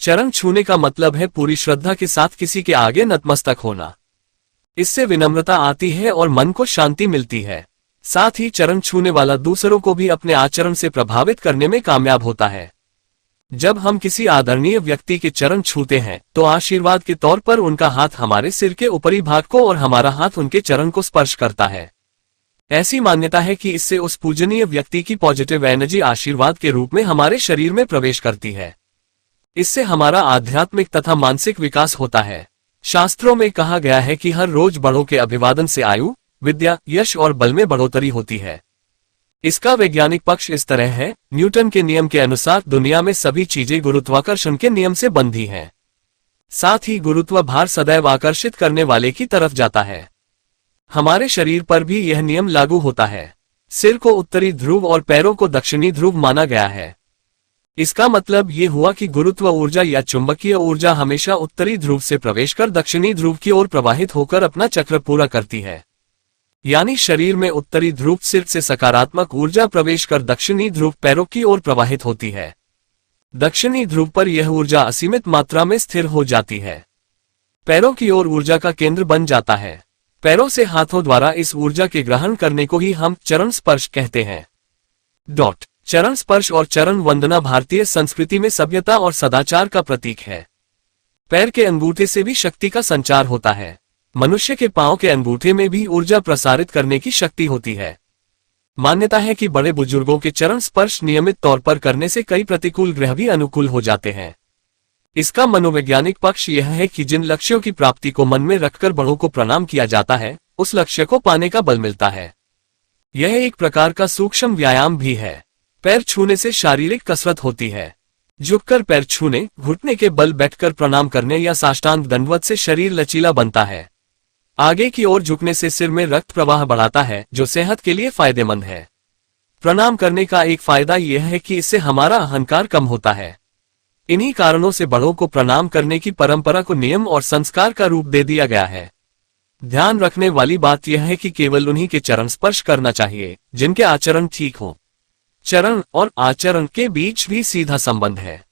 चरण छूने का मतलब है पूरी श्रद्धा के साथ किसी के आगे नतमस्तक होना। इससे विनम्रता आती है और मन को शांति मिलती है। साथ ही चरण छूने वाला दूसरों को भी अपने आचरण से प्रभावित करने में कामयाब होता है। जब हम किसी आदरणीय व्यक्ति के चरण छूते हैं तो आशीर्वाद के तौर पर उनका हाथ हमारे सिर के ऊपरी भाग को और हमारा हाथ उनके चरण को स्पर्श करता है। ऐसी मान्यता है कि इससे उस पूजनीय व्यक्ति की पॉजिटिव एनर्जी आशीर्वाद के रूप में हमारे शरीर में प्रवेश करती है। इससे हमारा आध्यात्मिक तथा मानसिक विकास होता है। शास्त्रों में कहा गया है कि हर रोज बड़ों के अभिवादन से आयु, विद्या, यश और बल में बढ़ोतरी होती है। इसका वैज्ञानिक पक्ष इस तरह है, न्यूटन के नियम के अनुसार दुनिया में सभी चीजें गुरुत्वाकर्षण के नियम से बंधी हैं। साथ ही गुरुत्व भार सदैव आकर्षित करने वाले की तरफ जाता है। हमारे शरीर पर भी यह नियम लागू होता है। सिर को उत्तरी ध्रुव और पैरों को दक्षिणी ध्रुव माना गया है। इसका मतलब ये हुआ कि गुरुत्व ऊर्जा या चुंबकीय ऊर्जा हमेशा उत्तरी ध्रुव से प्रवेश कर दक्षिणी ध्रुव की ओर प्रवाहित होकर अपना चक्र पूरा करती है। यानी शरीर में उत्तरी ध्रुव सिर से सकारात्मक ऊर्जा प्रवेश कर दक्षिणी ध्रुव पैरों की ओर प्रवाहित होती है। दक्षिणी ध्रुव पर यह ऊर्जा असीमित मात्रा में स्थिर हो जाती है। पैरों की ओर ऊर्जा का केंद्र बन जाता है। पैरों से हाथों द्वारा इस ऊर्जा के ग्रहण करने को ही हम चरण स्पर्श कहते हैं। चरण स्पर्श और चरण वंदना भारतीय संस्कृति में सभ्यता और सदाचार का प्रतीक है। पैर के अंगूठे से भी शक्ति का संचार होता है। मनुष्य के पांव के अंगूठे में भी ऊर्जा प्रसारित करने की शक्ति होती है। मान्यता है कि बड़े बुजुर्गों के चरण स्पर्श नियमित तौर पर करने से कई प्रतिकूल ग्रह भी अनुकूल हो जाते हैं। इसका मनोवैज्ञानिक पक्ष यह है कि जिन लक्ष्यों की प्राप्ति को मन में रखकर बड़ों को प्रणाम किया जाता है, उस लक्ष्य को पाने का बल मिलता है। यह एक प्रकार का सूक्ष्म व्यायाम भी है। पैर छूने से शारीरिक कसरत होती है। झुककर पैर छूने, घुटने के बल बैठकर प्रणाम करने या साष्टांग दंडवत से शरीर लचीला बनता है। आगे की ओर झुकने से सिर में रक्त प्रवाह बढ़ाता है, जो सेहत के लिए फायदेमंद है। प्रणाम करने का एक फायदा यह है कि इससे हमारा अहंकार कम होता है। इन्हीं कारणों से बड़ों को प्रणाम करने की परंपरा को नियम और संस्कार का रूप दे दिया गया है। ध्यान रखने वाली बात यह है कि केवल उन्हीं के चरण स्पर्श करना चाहिए जिनके आचरण ठीक हो। चरण और आचरण के बीच भी सीधा संबंध है।